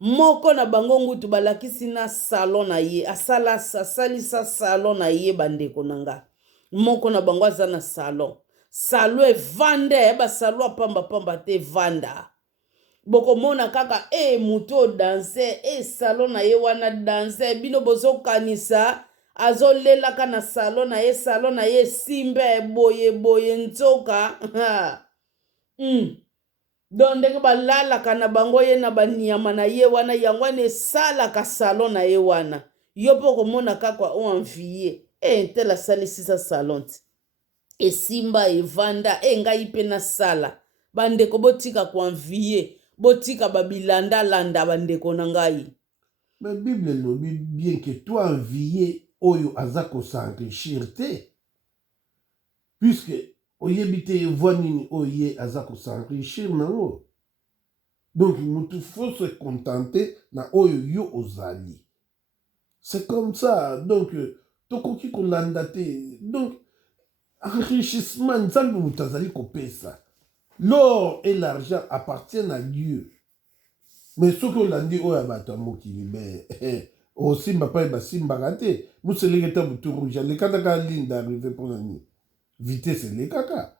moko na bango ngutu balakisi na salon na ye asalisa salon na ye bandeko na nga moko na bango aza na salon evanda basalon apamba te vanda bokomona kaka mutu odanse salon na ye wana danse bino bozokanisa azolelaka na salon na ye simbe boye nzoka don ndenge balalaka na bango ye na banyama na ye wana yango wana esalaka salon na ye wana yo mpo komona kaka oenvie ntela asalisisa salon ti esimba evanda ngai mpe nasala bandeko botika koenvie botika babilandalanda bandeko na ngai mais bible elobi bien que toi envie oyo aza kosenrichir te puisque oyebi te evoi nini oyo ye aza kosenrichir nango donc mutu faut se contenter na oyo yo ozali c'est comme ça donc tokoki kolanda te donc enrichissement nzambe mutu azali kopesa L'or et l'argent appartiennent à Dieu. Mais ce que l'on dit, oh, abato mokili, ben, oh, simba pa eba simba gate, mousse le geta boutou rouge, le kaka ligne d'arrivée pour l'année. Vitesse le kaka.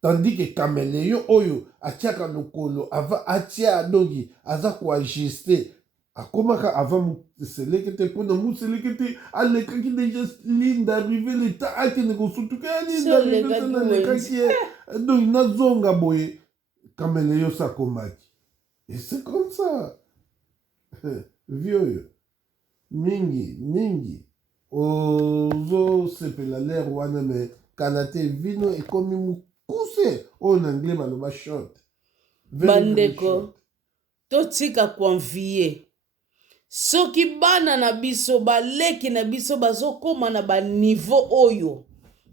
Tandis que caméléon, oyo, atiaka lokolo, ava atia dongi, aza ko ajuster. Akomaka avant mousse le geta, pour mousse le geta, à l'écran qui déjà ligne d'arrivée, l'état a été négocié, tout cas, ligne d'arrivée, c'est dans l'écran qui est, donc, na zonga boye, caméléon sa komaki. Et c'est comme ça. Vieux. Mingi. Ozo sepela l'air wana me kanate vino et comme moukuse. En anglais maloba short. Bandeko. Totika konvie. Soki bana na biso baleki na biso bazokoma na ba niveau oyo.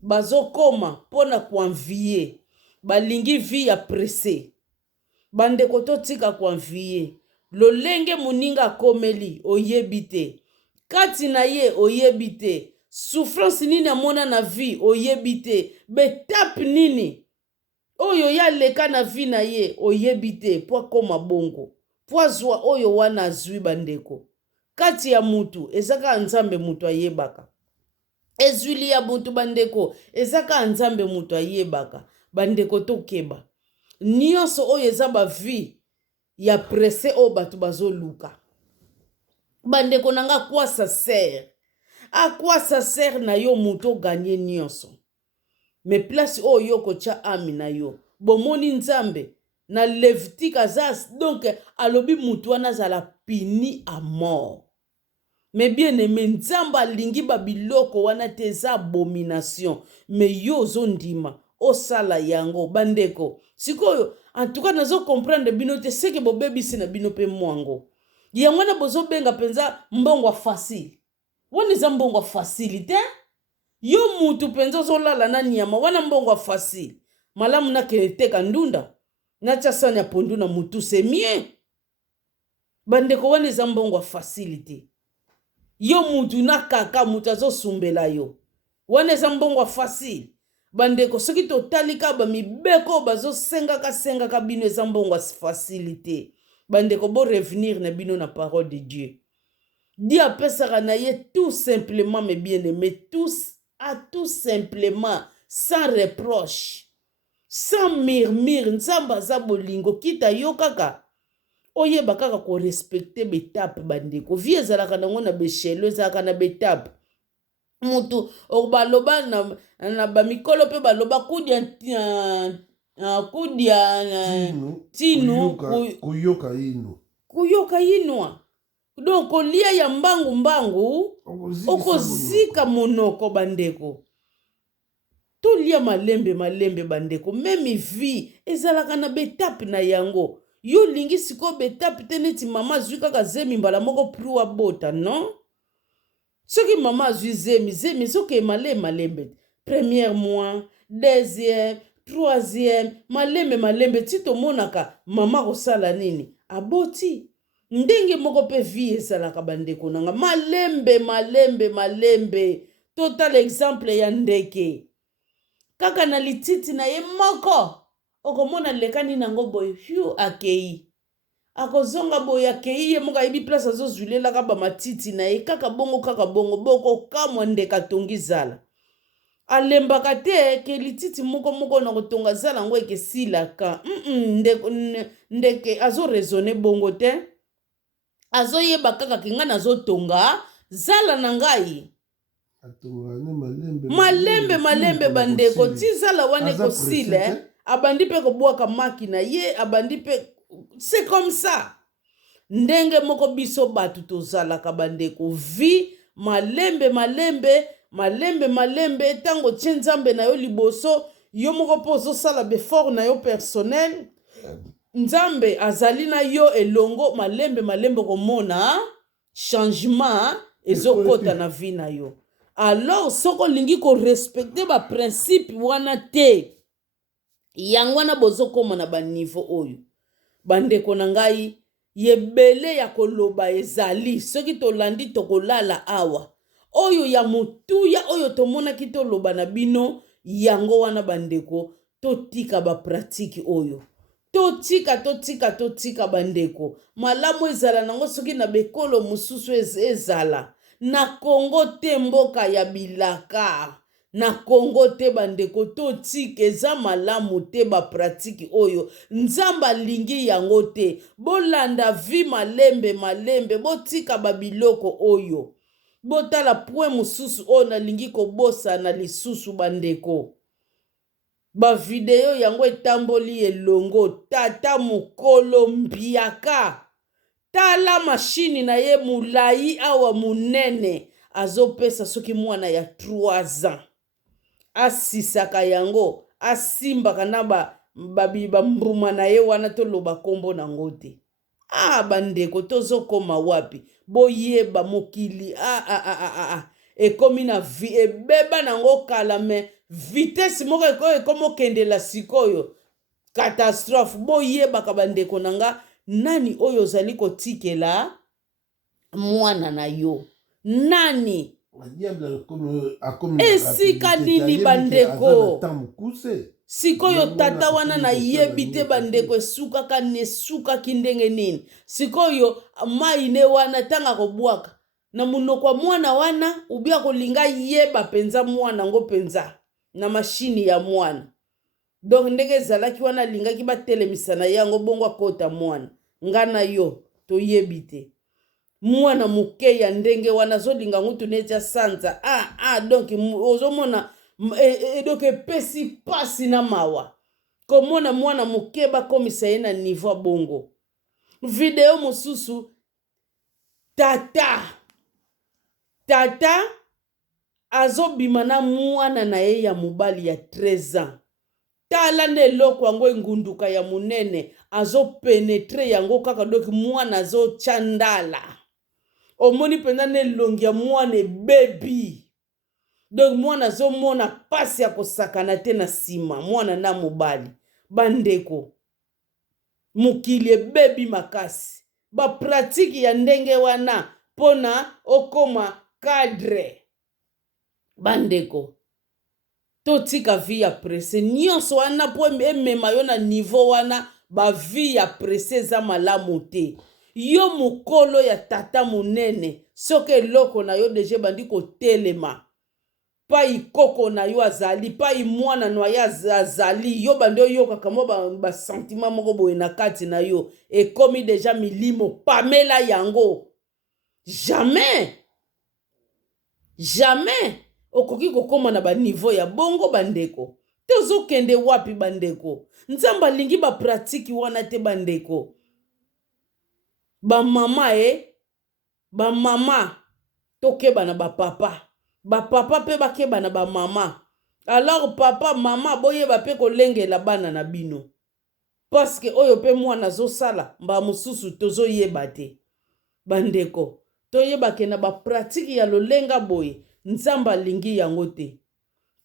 Bazokoma pona konvie. Balingi vi ya pressé. Bandeko totika konvie. Lolenge muninga komeli oyebite. Kati na ye oyebite. Souffrance nini amona na vie oyebite. Betap nini oyo ya leka na vie na ye oyebite. Po koma bongo. Po zwa oyo wana zwi bandeko. Kati ya mutu ezaka nzambe mutu ayebaka. Ezwili ya mutu bandeko ezaka nzambe mutu ayebaka. Bandeko tokeba. Nyonso oyo eza ba vie ya pressé o batu bazoluka. Bandeko nanga quoi ça sert? À quoi ça sert na yo muto gagner nyonso? Mais place oyo kocha ami na yo. Bomoni nzambe na Lévitique azas donc alobi mutu wana zala pini à mort. Mais bien aimé nzamba lingi babiloko wana teza abomination. Mais yo zondima osala yango bandeko. Sikoyo en tout cas nazo comprendre bino te seke bo bebisi na bino pe mwango. Yangwana bozo benga penza mbongwa facile. Wani za mbongwa facilité? Yo mutu penza zolala na nyama wana mbongwa facile. Malamu na kelete kandunda. Na chasanya pondu na mutu c'est mieux. Bandeko wani za mbongwa facilité. Yo mutu na kaka mutu azo sumbela yo. Wani za mbongwa facile. Bandeko soki totalika ba mibeko bazo senga bino eza mbongwa facilité. Bandeko bo revenir na bino na parole de Dieu. Dieu apesaka na ye tout simplement mes bien-aimés, tout simplement sans reproche, sans murmure, nzamba za bolingo kita yo kaka. Oyeba kaka ko respecter betape bandeko. Vie ezalaka nango na beshelo ezalaka na betape. Mutu baloba na bamikolo pe baloba kudia tino kuyoka inwa donc kolia ya mbangu okozika monoko bandeko. Tolia malembe bandeko. Même vie ezalaka na betape na yango. Yo lingi siko betape teneti mama zwi kaka zemi mbala moko pru abota non? Soki mama zwi zemi soki malembe. Premier mois, deuxième, troisième, malembe tito monaka mama kosala nini? Aboti. Ndenge moko pe vie ezalaka bandeko nanga. Malembe. Total exemple ya ndeke. Kaka na lititi na ye moko. Okomona lekani nango boy hiu akei. Akozonga boya kei ye moka ibi place azo zulela kaba matiti na ye kaka bongo boko kamwa ndeka tongi zala. Alembaka te ke lititi moko na kotonga zala ngo eke silaka. Ndeke azo raisonner bongo te. Azo yeba kaka kinga nazo tonga zala na ngai. Malembe bandeko ti zala wane ko sile. Abandi pe ko boaka makina ye abandi pe. C'est comme ça. Ndenge moko biso batu tozalaka bandeko. Vi malembe tango tshenzambe na yo liboso yo moko pozo sala befort na yo personnel. Nzambe azali na yo elongo malembe komona changement ezokota na vie na yo. Alors soko lingi ko respecter ba principe wana te. Yangwana bozo koma na ba niveau oyo. Bandeko na ngai yebele ya koloba ezali soki tolandi tokolala awa oyo ya mutuya oyo tomona ki toloba na bino yango wana bandeko totika bapratiki oyo. Totika bandeko. Malamu ezala nango soki na bekolo mususu ezala. Na Congo te mboka ya bilaka. Na Congo te bandeko totika eza malamu te bapratiki oyo. Nzamba lingi yango te. Bolanda vi malembe. Botika babiloko oyo. Botala point mususu oyo na lingi kobosa na lisusu bandeko. Ba video yango etamboli elongo tata mukolo mbiaka. Tala mashini na ye mulai awa munene. Azopesa soki mwana ya 3 ans. Asisaka yango. Asimbaka na ba mbruma na ye wana toloba kombo nango te. Bandeko tozokoma wapi. Boyeba mokili. Ekomi na vi ebeba nango kala me vitesse moko ekomo kendela sikoyo. Catastrophe. Boyeba bandeko nanga nani oyo zali kotikela mwana na yo. Nani? Esika nini bandeko? Sikoyo tata wana na yebite bandeko esukaka nesukaki ndenge nini. Sikoyo maine wana tanga kobwaka. Na munoko mwana wana ubia kolinga yeba penza mwana ngo penza. Na mashini ya mwana. Donc ndenge zalaki wana lingaki batelemisana yango bongo kota mwana. Ngana yo to yebite. Mwana muke ya ndenge wana zolinga ngutu neja sanza. Donc ozomona donc pesi pasi na mawa. Komona mwana muke ba komisa ye na niveau bongo. Video mususu tata azobima na mwana na ye ya mobali ya 13 ans. Tala neloko yango ngunduka ya munene azo penetre yango kaka doki mwana azo chandala. Omoni penda nelongi ya mwana baby. Donc mwana azo mona pasi ya kosakana te na sima mwana na mobali. Bandeko mukili baby makasi. Ba pratique ya ndenge wana pona okoma cadre. Bandeko totika vi ya presse nyonso wana po emema yo na niveau wana ba vi ya presse za malamu te. Yo mukolo ya tata munene soke loko na yo deje bandi ko telema. Pa ikoko na yo azali, pa imwana na yo azali, yo bandi yo kakamo ba sentiment moko boye na kati na yo. E komi deja milimo pamela yango. Jamais okoki kokoma na ba niveau ya bongo bandeko. Tozo kende wapi bandeko. Nzamba lingi ba pratique wana te bandeko. Ba mama tokeba na ba papa. Ba papa pe bakeba na ba mama. Alors papa mama boyeba pe kolengela bana na bino. Parce que oyo pe mwana zo sala mba mususu tozo yeba te. Bandeko toyeba ke na ba pratique ya lolenga boye. Nzamba lingi yango te.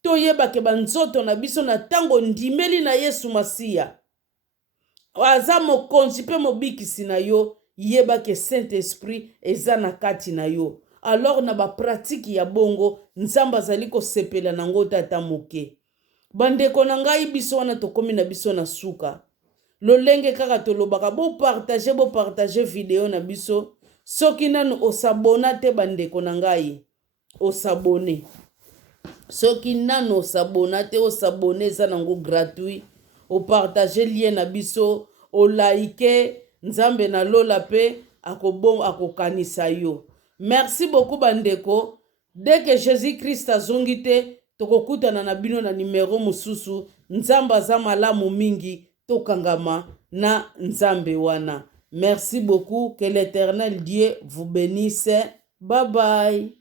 Toyeba ke banzoto na biso na tango ndimeli na Yesu Masiya. Aza mokonzi pe mobikisi na yo. Yeba ke Saint-Esprit eza na kati na yo. Alors na ba pratique ya bongo nzamba zali ko sepela nango tata moke. Bandeko na ngai biso wana tokomi na biso na suka. Lolenge kaka tolobaka bo partager video na biso. Soki nanu osabona te bandeko na ngai. Osabone. Soki nanu osabona te osabone za nango gratuit. O partager lien na biso. O like. Nzambe na lola pe akokanisa yo. Merci beaucoup bandeko. Dès que Jésus-Christ azongi te tokokutana na bino na numero mususu. Nzamba za malamu mingi tokangama na nzambe wana. Merci beaucoup. Que l'Éternel Dieu vous bénisse. Bye bye.